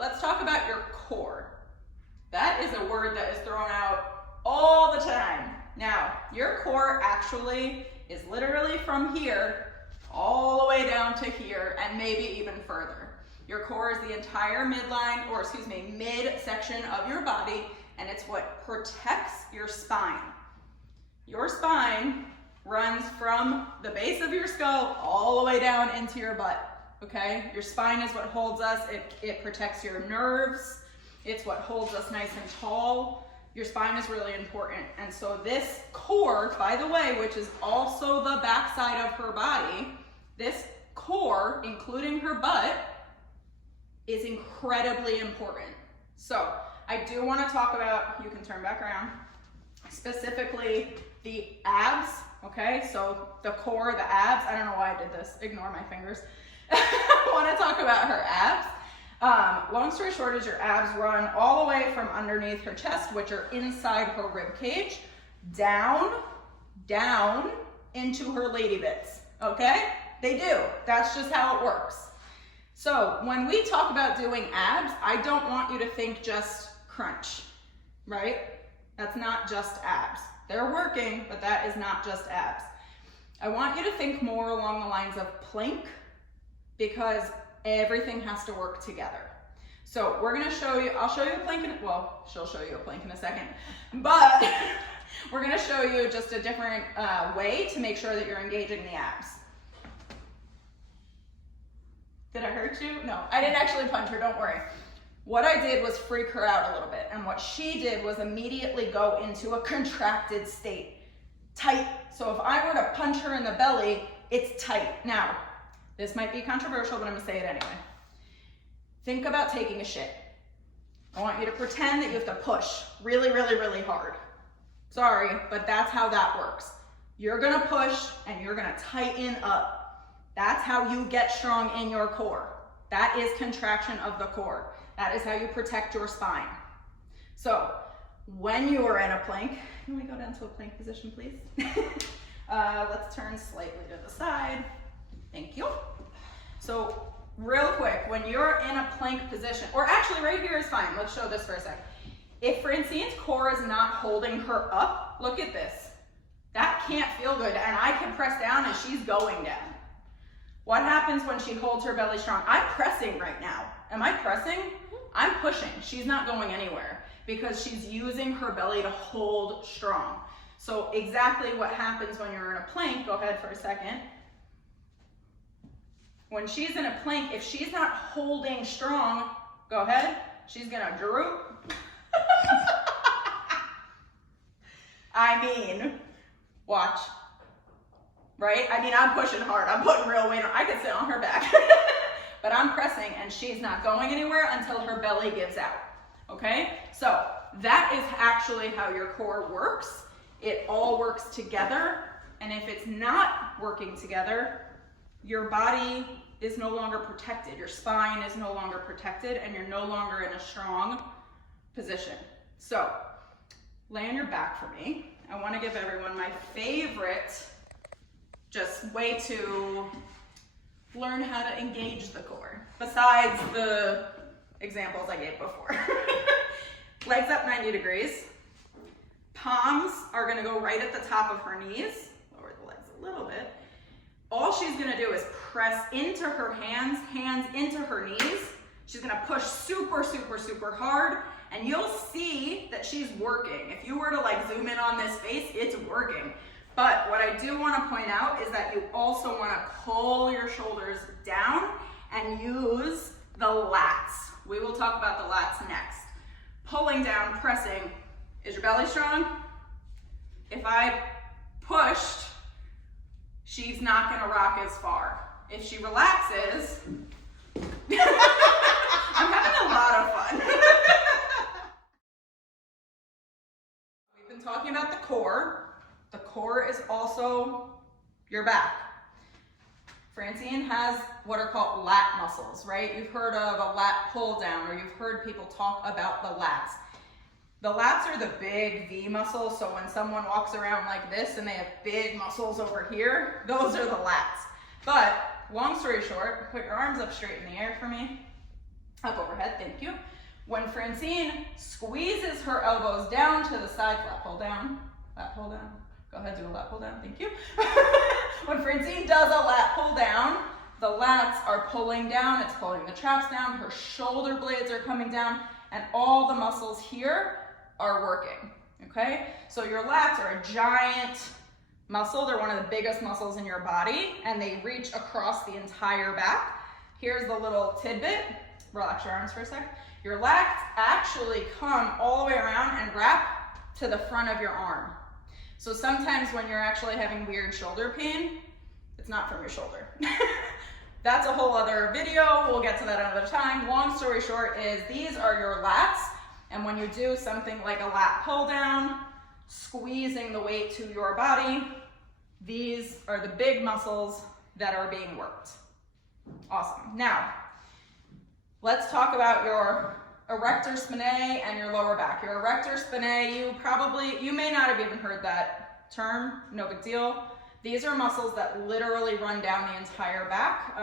let's talk about your core. That is a word that is thrown out all the time. Now, your core actually is literally from here all the way down to here and maybe even further. Your core is the entire midline, or excuse me, midsection of your body, and it's what protects your spine. Your spine runs from the base of your skull all the way down into your butt, okay? Your spine is what holds us. It protects your nerves. It's what holds us nice and tall. Your spine is really important. And so this core, by the way, which is also the backside of her body, this core, including her butt, is incredibly important. So I do want to talk about, you can turn back around, specifically the abs, okay? So the core, the abs, I don't know why I did this, ignore my fingers. I want to talk about her abs. Long story short is your abs run all the way from underneath her chest, which are inside her rib cage, down into her lady bits, okay? They do, that's just how it works. So when we talk about doing abs, I don't want you to think just crunch, right? That's not just abs. They're working, but that is not just abs. I want you to think more along the lines of plank, because everything has to work together. So we're gonna show you, I'll show you a plank well, she'll show you a plank in a second, but we're gonna show you just a different way to make sure that you're engaging the abs. Did I hurt you? No, I didn't actually punch her, don't worry. What I did was freak her out a little bit, and what she did was immediately go into a contracted state. Tight. So if I were to punch her in the belly, it's tight. Now, this might be controversial, but I'm gonna say it anyway. Think about taking a shit. I want you to pretend that you have to push really, really, really hard. Sorry, but that's how that works. You're gonna push and you're gonna tighten up. That's how you get strong in your core. That is contraction of the core. That is how you protect your spine. So when you are in a plank, can we go down to a plank position, please? Let's turn slightly to the side. Thank you. So real quick, when you're in a plank position, or actually right here is fine. Let's show this for a sec. If Francine's core is not holding her up, look at this. That can't feel good, and I can press down and she's going down. What happens when she holds her belly strong? I'm pressing right now. Am I pressing? I'm pushing. She's not going anywhere because she's using her belly to hold strong. So exactly what happens when you're in a plank, go ahead for a second. When she's in a plank, if she's not holding strong, go ahead, she's gonna droop. I mean, watch. Right? I mean, I'm pushing hard. I'm putting real weight on. I could sit on her back. But I'm pressing and she's not going anywhere until her belly gives out. Okay? So that is actually how your core works. It all works together. And if it's not working together, your body is no longer protected. Your spine is no longer protected and you're no longer in a strong position. So lay on your back for me. I want to give everyone my favorite just way to learn how to engage the core, besides the examples I gave before. Legs up 90 degrees. Palms are gonna go right at the top of her knees. Lower the legs a little bit. All she's gonna do is press into her hands into her knees. She's gonna push super, super, super hard, and you'll see that she's working. If you were to like zoom in on this face, it's working. But what I do want to point out is that you also want to pull your shoulders down and use the lats. We will talk about the lats next. Pulling down, pressing. Is your belly strong? If I pushed, she's not going to rock as far. If she relaxes, I'm having a lot of fun. We've been talking about the core. The core is also your back. Francine has what are called lat muscles, right? You've heard of a lat pull down, or you've heard people talk about the lats. The lats are the big V muscles, so when someone walks around like this and they have big muscles over here, those are the lats. But long story short, put your arms up straight in the air for me. Up overhead, thank you. When Francine squeezes her elbows down to the side, lat pull down, lat pull down. Go ahead, do a lat pull down, thank you. When Francine does a lat pull down, the lats are pulling down, it's pulling the traps down, her shoulder blades are coming down, and all the muscles here are working, okay? So your lats are a giant muscle. They're one of the biggest muscles in your body, and they reach across the entire back. Here's the little tidbit. Relax your arms for a sec. Your lats actually come all the way around and wrap to the front of your arm. So sometimes when you're actually having weird shoulder pain, it's not from your shoulder. That's a whole other video. We'll get to that another time. Long story short is these are your lats. And when you do something like a lat pull down, squeezing the weight to your body, these are the big muscles that are being worked. Awesome. Now, let's talk about your erector spinae and your lower back. Your erector spinae, you may not have even heard that term, no big deal. These are muscles that literally run down the entire back,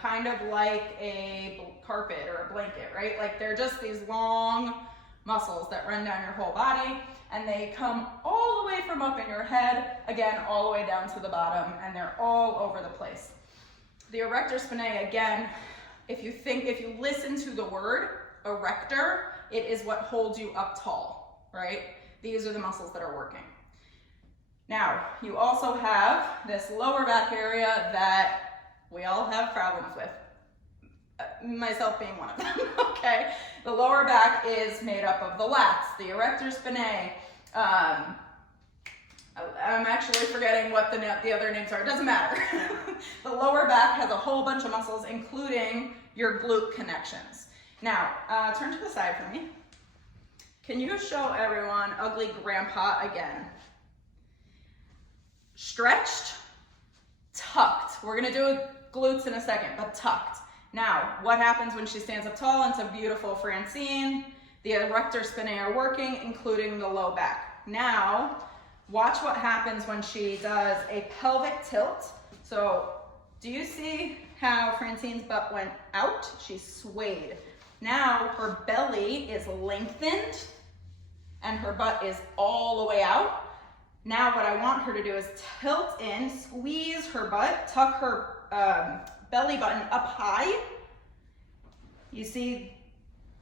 kind of like a carpet or a blanket, right? Like they're just these long muscles that run down your whole body, and they come all the way from up in your head, again, all the way down to the bottom, and they're all over the place. The erector spinae, again, if you listen to the word erector, it is what holds you up tall, right? These are the muscles that are working. Now, you also have this lower back area that we all have problems with, myself being one of them, okay? The lower back is made up of the lats, the erector spinae. I'm actually forgetting what the other names are, it doesn't matter. The lower back has a whole bunch of muscles, including your glute connections. Now, turn to the side for me. Can you show everyone ugly grandpa again? Stretched, tucked. We're gonna do glutes in a second, but tucked. Now, what happens when she stands up tall? It's a beautiful Francine. The erector spinae are working, including the low back. Now, watch what happens when she does a pelvic tilt. So, do you see how Francine's butt went out? She swayed. Now, her belly is lengthened and her butt is all the way out. Now what I want her to do is tilt in, squeeze her butt, tuck her belly button up high. You see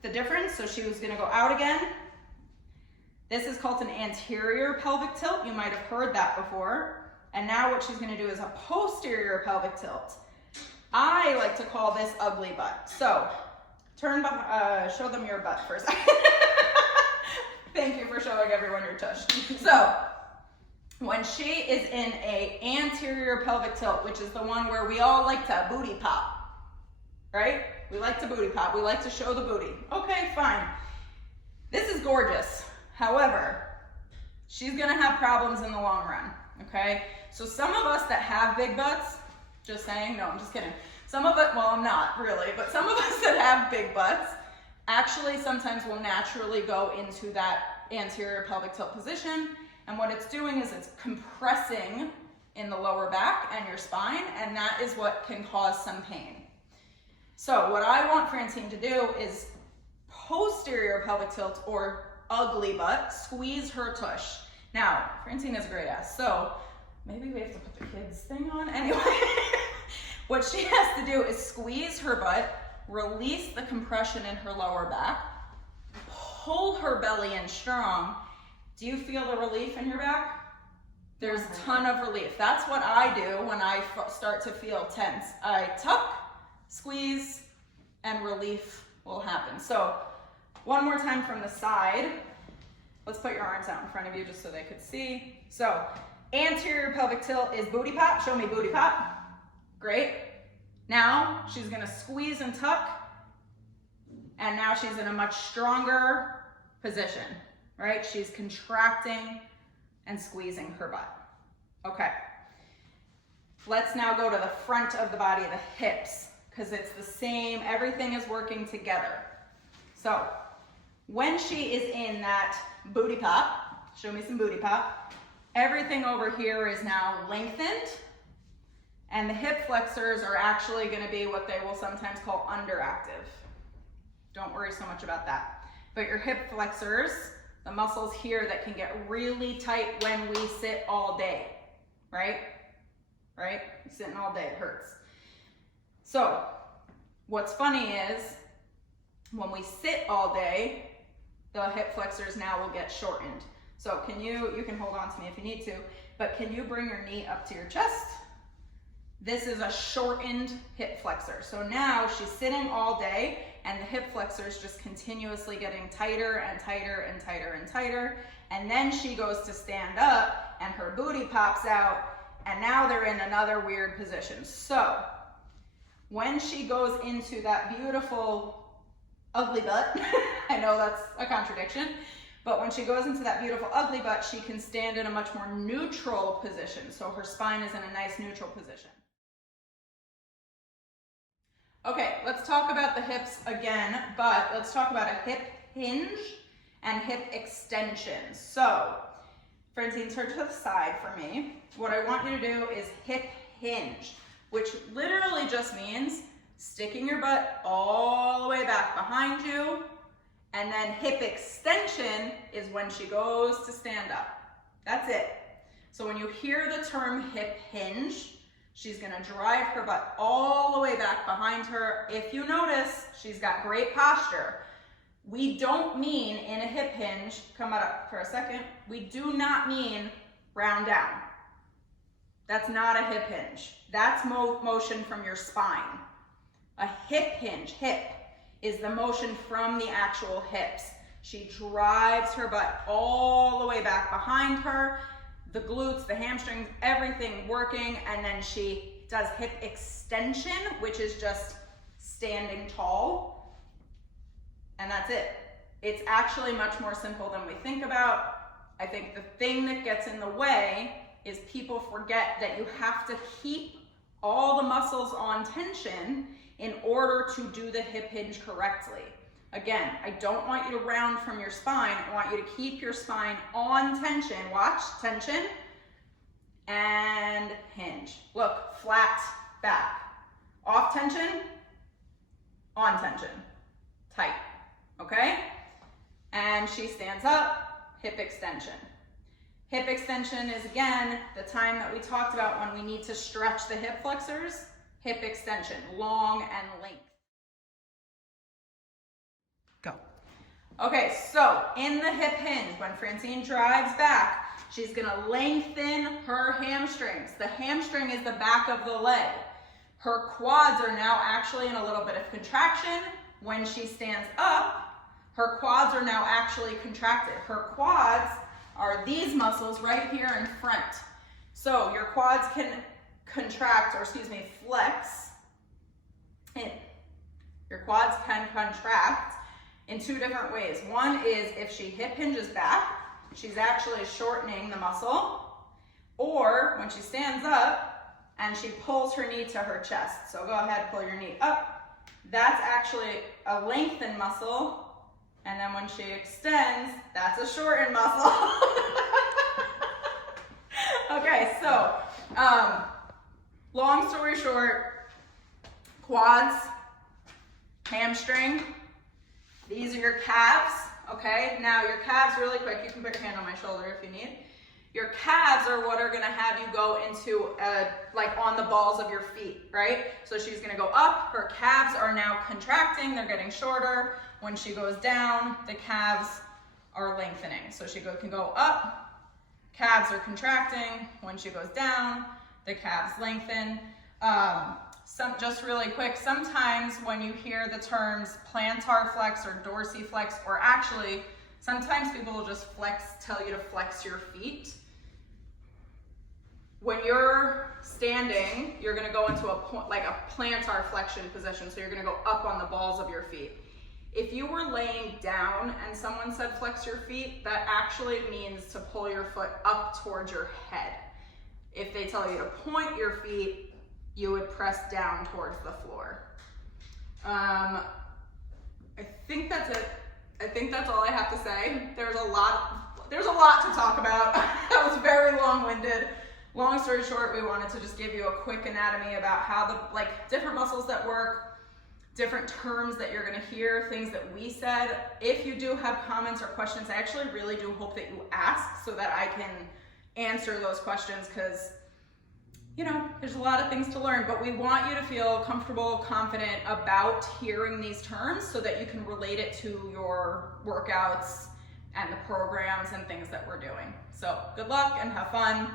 the difference? So she was gonna go out again. This is called an anterior pelvic tilt. You might have heard that before. And now what she's gonna do is a posterior pelvic tilt. I like to call this ugly butt. So show them your butt for a second. Thank you for showing everyone your tush. So, when she is in a anterior pelvic tilt, which is the one where we all like to booty pop, right? We like to booty pop, we like to show the booty. Okay, fine. This is gorgeous. However, she's gonna have problems in the long run, okay? So some of us that have big butts, just saying, no, I'm just kidding. Some of it, well, not really, but some of us that have big butts actually sometimes will naturally go into that anterior pelvic tilt position. And what it's doing is it's compressing in the lower back and your spine, and that is what can cause some pain. So what I want Francine to do is posterior pelvic tilt or ugly butt, squeeze her tush. Now, Francine has a great ass, so maybe we have to put the kids thing on. Anyway, what she has to do is squeeze her butt, release the compression in her lower back, pull her belly in strong. Do you feel the relief in your back? There's a ton of relief. That's what I do when I start to feel tense. I tuck, squeeze, and relief will happen. So one more time from the side. Let's put your arms out in front of you just so they could see. So anterior pelvic tilt is booty pop. Show me booty pop. Great. Now she's gonna squeeze and tuck, and now she's in a much stronger position, right? She's contracting and squeezing her butt. Okay. Let's now go to the front of the body, the hips, because it's the same, everything is working together. So when she is in that booty pop, show me some booty pop, everything over here is now lengthened, and the hip flexors are actually going to be what they will sometimes call underactive. Don't worry so much about that. But your hip flexors, the muscles here that can get really tight when we sit all day, right? Right? Sitting all day, it hurts. So what's funny is when we sit all day, the hip flexors now will get shortened. So you can hold on to me if you need to, but can you bring your knee up to your chest? This is a shortened hip flexor. So now she's sitting all day and the hip flexor is just continuously getting tighter and tighter and tighter and tighter. And then she goes to stand up and her booty pops out and now they're in another weird position. So when she goes into that beautiful ugly butt, I know that's a contradiction, but when she goes into that beautiful ugly butt, she can stand in a much more neutral position. So her spine is in a nice neutral position. Okay, let's talk about the hips again, but let's talk about a hip hinge and hip extension. So, Francine, turn to the side for me. What I want you to do is hip hinge, which literally just means sticking your butt all the way back behind you, and then hip extension is when she goes to stand up. That's it. So when you hear the term hip hinge, she's gonna drive her butt all the way back behind her. If you notice, she's got great posture. We don't mean in a hip hinge, come up for a second, we do not mean round down. That's not a hip hinge. That's motion from your spine. A hip hinge, hip, is the motion from the actual hips. She drives her butt all the way back behind her, the glutes, the hamstrings, everything working, and then she does hip extension, which is just standing tall, and that's it. It's actually much more simple than we think about. I think the thing that gets in the way is people forget that you have to keep all the muscles on tension in order to do the hip hinge correctly. Again, I don't want you to round from your spine. I want you to keep your spine on tension. Watch, tension, and hinge. Look, flat back. Off tension, on tension, tight, okay? And she stands up, hip extension. Hip extension is, again, the time that we talked about when we need to stretch the hip flexors. Hip extension, long and length. Go. Okay, so in the hip hinge, when Francine drives back, she's gonna lengthen her hamstrings. The hamstring is the back of the leg. Her quads are now actually in a little bit of contraction. When she stands up, her quads are now actually contracted. Her quads are these muscles right here in front. So your quads can contract, or excuse me, flex. Your quads can contract in two different ways. One is if she hip hinges back, she's actually shortening the muscle, or when she stands up and she pulls her knee to her chest. So go ahead, pull your knee up. That's actually a lengthened muscle, and then when she extends, that's a shortened muscle. Okay, so long story short, quads, hamstring, these are your calves, okay? Now your calves, really quick, you can put your hand on my shoulder if you need. Your calves are what are gonna have you go into, like on the balls of your feet, right? So she's gonna go up, her calves are now contracting, they're getting shorter. When she goes down, the calves are lengthening. So she can go up, calves are contracting. When she goes down, the calves lengthen. Just really quick, sometimes when you hear the terms plantar flex or dorsiflex, or actually, sometimes people will just tell you to flex your feet. When you're standing, you're gonna go into like a plantar flexion position, so you're gonna go up on the balls of your feet. If you were laying down and someone said flex your feet, that actually means to pull your foot up towards your head. If they tell you to point your feet, you would press down towards the floor. I think that's it. I think that's all I have to say. There's a lot to talk about. That was very long-winded. Long story short, we wanted to just give you a quick anatomy about how the different muscles that work. different terms that you're gonna hear, things that we said. If you do have comments or questions, I actually really do hope that you ask so that I can answer those questions, because you know, there's a lot of things to learn, but we want you to feel comfortable, confident about hearing these terms so that you can relate it to your workouts and the programs and things that we're doing. So good luck and have fun.